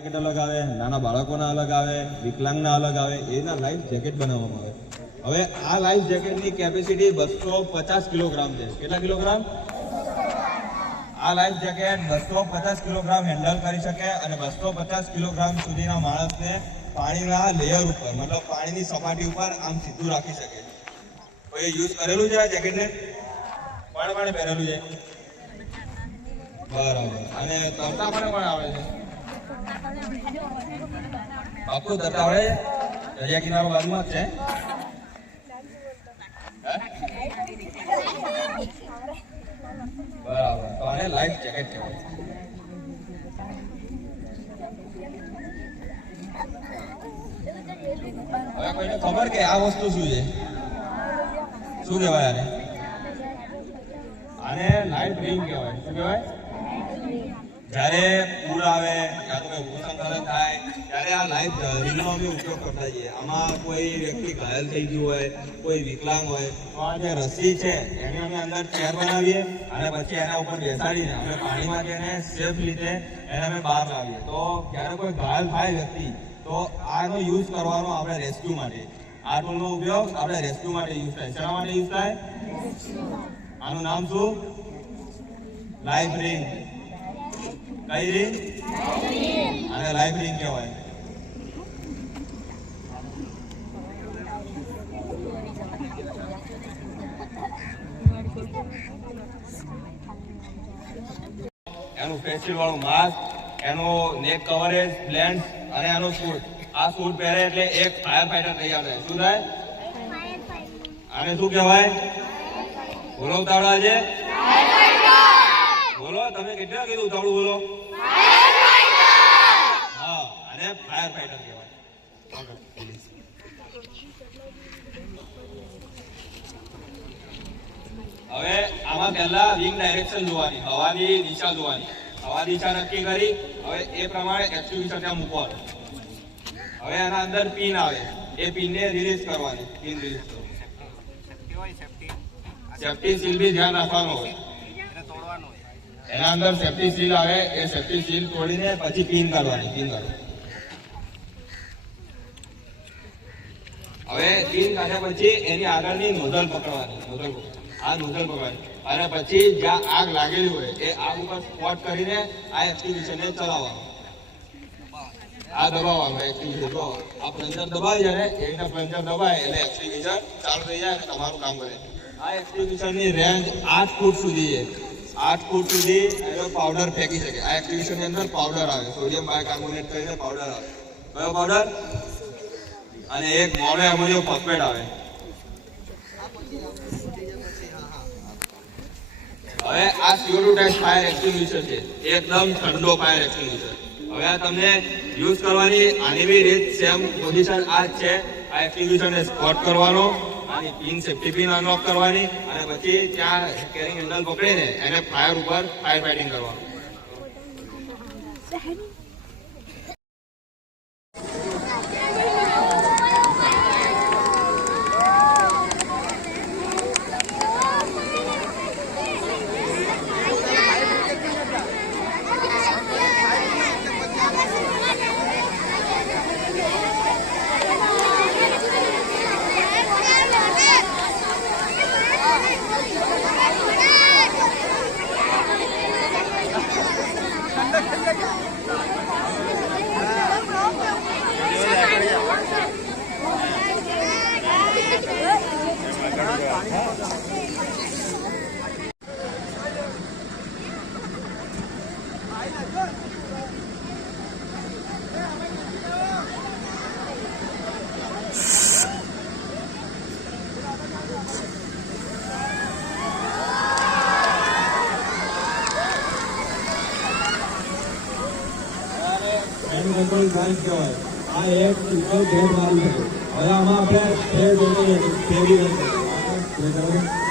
Jacket અલગ આવે, નાના બાળકોના અલગ આવે, વિકલાંગના અલગ આવે, એના લાઈફ જેકેટ બનાવવામાં આવે. હવે આ લાઈફ જેકેટની કેપેસિટી બસો પચાસ કિલોગ્રામ છે. કેટલા કિલોગ્રામ? આ લાઈફ જેકેટ બસો પચાસ કિલોગ્રામ હેન્ડલ કરી શકે અને બસો પચાસ કિલોગ્રામ સુધીના માણસને પાણીના લેયર ઉપર, મતલબ પાણીની સપાટી ઉપર આમ સીધું રાખી શકે. કોઈ યુઝ કરેલું છે આ જેકેટને પાણી પાણી પહેરેલું છે. બરાબર. અને તરતા પણ આવે છે. બાપુ તરતા આવડે દરિયા કિનારો બાજુમાં છે. બરાબર. તો આને લાઈફ જેકેટ કહેવાય. હવે કોઈને ખબર કે આ વસ્તુ શું છે? શું કહેવાય આને? આને લાઈફ રિંગ કહેવાય. શું કહેવાય? જ્યારે આવે યા તો કોઈ ભૂસ્ખલન થાય, ત્યારે આ લાઈફ રિંગનો અમે ઉપયોગ કરતા જઈએ. આમાં કોઈ વ્યક્તિ ઘાયલ થઈ ગયું હોય, કોઈ વિકલાંગ હોય, તો આ જે રસી છે, એને અમે અંદર ચેર બનાવીએ અને પછી એના ઉપર બેસાડીને અમે પાણીમાંથી એને સેફ રીતે એને અમે બહાર લાવીએ. તો ક્યારે કોઈ ઘાયલ થાય વ્યક્તિ, તો આનો યુઝ કરવાનો આપણે રેસ્ક્યુ માટે. આ ટૂલનો ઉપયોગ આપણે રેસ્ક્યુ માટે યુઝ થાય. શેના માટે યુઝ થાય? આનું નામ શું? લાઈફ રિંગ કઈ અને રિંગ કહેવાય. એનું ફેસિલ વાળું માસ્ક, એનો નેક કવરેજ બ્લેન્ડ અને એનો સૂટ આ સૂટ પહેરે એટલે એક ફાયર ફાઈટર તૈયાર થાય શું થાય? આને શું કહેવાય? ભૂલો ઉતાવળા છે બોલો તમે કેટલા કીધું? ઉતાવળું બોલો. હા અને ફાયર ફાઈટર કહેવાય. હવે આમાં પહેલા વિંગ ડાયરેક્શન જોવાની હવાની દિશા જોવાની. હવા દિશા નક્કી કરી હવે એ પ્રમાણે એક્ટિવિશન ત્યાં મૂકવાનું. હવે આના અંદર પિન આવે. એ પિનને રિલીઝ કરવાની પિન રિલીઝ કરવાની. સેફ્ટી સીલ બી ધ્યાન રાખવાનું હોય. એના અંદર સેફ્ટી સીલ આવે, એ સેફ્ટી સીલ તોડીને પછી પિન કાઢવાની પિન કરવાની હવે પિન કાઢ્યા પછી એની આગળની નોઝલ પકડવાની, નોઝલ આ નોઝલ પકડવાની. અને પછી જ્યાં આગ લાગેલી હોય, એ આગ ઉપર સ્પોટ કરીને આ એક્ટિવેશનને ચલાવવાનું. આ દબાવવાનું, આ પ્લન્જર દબાવી જાય એ રીતે પ્લન્જર દબાય એટલે એક્ટિવેશન ચાલુ થઈ જાય અને તમારું કામ કરે. આ એક્ટિવેશનની રેન્જ આઠ ફૂટ સુધી છે. આઠ ફૂટ સુધી એનો પાવડર ફેંકી શકે. આ એક્ટિવેશનની અંદર પાવડર આવે. સોડિયમ બાયકાર્બોનેટ કરીને પાવડર આવે. કયો પાવડર અને એક મોડે એમોનિયમ પપેટ આવે. હવે આ CO2 ટાઈપ ફાયર એક્સ્ટિંગ્વિશર છે. એકદમ ઠંડો ફાયર એક્સ્ટિંગ્વિશર હવે આ તમને યુઝ કરવાની આની બી રીત સેમ પોઝિશન આ જ છે. આ એક્સ્ટિંગ્વિશરને સ્પોટ કરવાનો. કરવાની અને પછી ત્યાં કેરિંગ હેન્ડલ પકડીને એને ફાયર ઉપર ફાયર ફાઇટિંગ કરવાનું કંટ્રોલ બ્રાન્ચ કહેવાય આ એક ઉપર બે મારું છે હવે આમાં આપણે બે જોઈને ફેરવી નથી করে যাবেন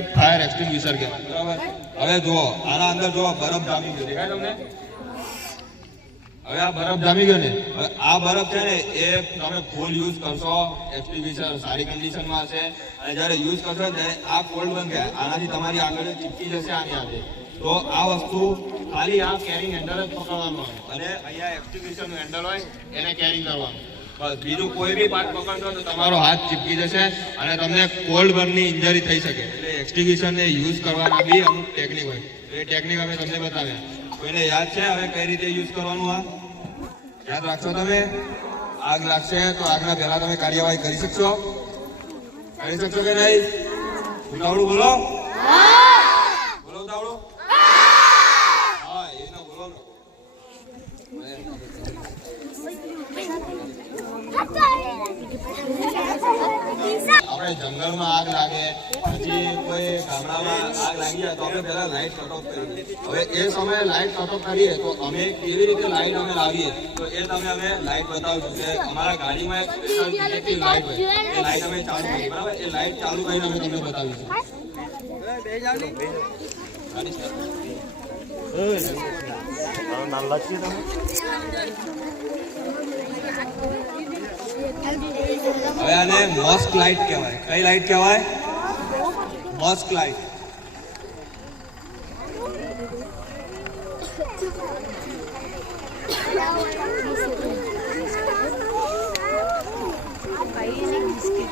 કહેવાય ફાયર એક્સટિંગ્વિશર બરાબર હવે જુઓ આના અંદર જુઓ બરફ જામી ગયો દેખાય તમને? હવે આ બરફ જામી ગયો ને? હવે આ બરફ છે ને એ તમે ફૂલ યુઝ કરશો એક્સટિંગ્વિશર સારી કન્ડિશનમાં હશે. અને જ્યારે યુઝ કરશો ત્યારે આ કોલ્ડ બન ગયા આનાથી તમારી આગળ ચીપકી જશે આની આગળ તો આ વસ્તુ ખાલી આ કેરિંગ હેન્ડલ જ પકડવાનું હોય અને અહીંયા એક્સટિંગ્વિશરનું હેન્ડલ હોય એને કેરિંગ કરવાનું. બીજું કોઈ બી પાર્ટ પકડશો તો તમારો હાથ ચીપકી જશે અને તમને કોલ્ડ બર્નની ઇન્જરી થઈ શકે. એટલે એક્સટિંગ્વિશરને યુઝ કરવાના બી અમુક ટેકનિક હોય. એ ટેકનિક અમે તમને બતાવ્યા. કોઈને યાદ છે હવે કઈ રીતે યુઝ કરવાનું આ? યાદ રાખશો તમે? આગ લાગશે તો આગના પહેલા તમે કાર્યવાહી કરી શકશો. કરી શકશો કે નહીં? ઉતાવળું બોલો ઉતાવળું હા એ ના બોલો ને. આપણે જંગલમાં આગ લાગે પછી કોઈ ગામડામાં આગ લાગી જાય તો આપણે પહેલા લાઈટ કટ ઓફ કરીએ હવે એ સમયે લાઈટ કટ ઓફ કરીએ તો અમે કેવી રીતે લાઈટ અમે લાવીએ તો એ તમે અમે લાઈટ બતાવશું કે અમારા ગાડીમાં એક સ્પેશિયલ ડિટેક્ટિવ લાઈટ હોય એ લાઈટ અમે ચાલુ કરીએ બરાબર એ લાઈટ ચાલુ કરીને અમે તમને બતાવીશું ગાડી હવે આને મોસ્ક લાઈટ કહેવાય કઈ લાઈટ કહેવાય મોસ્ક લાઈટ Kainin biskit.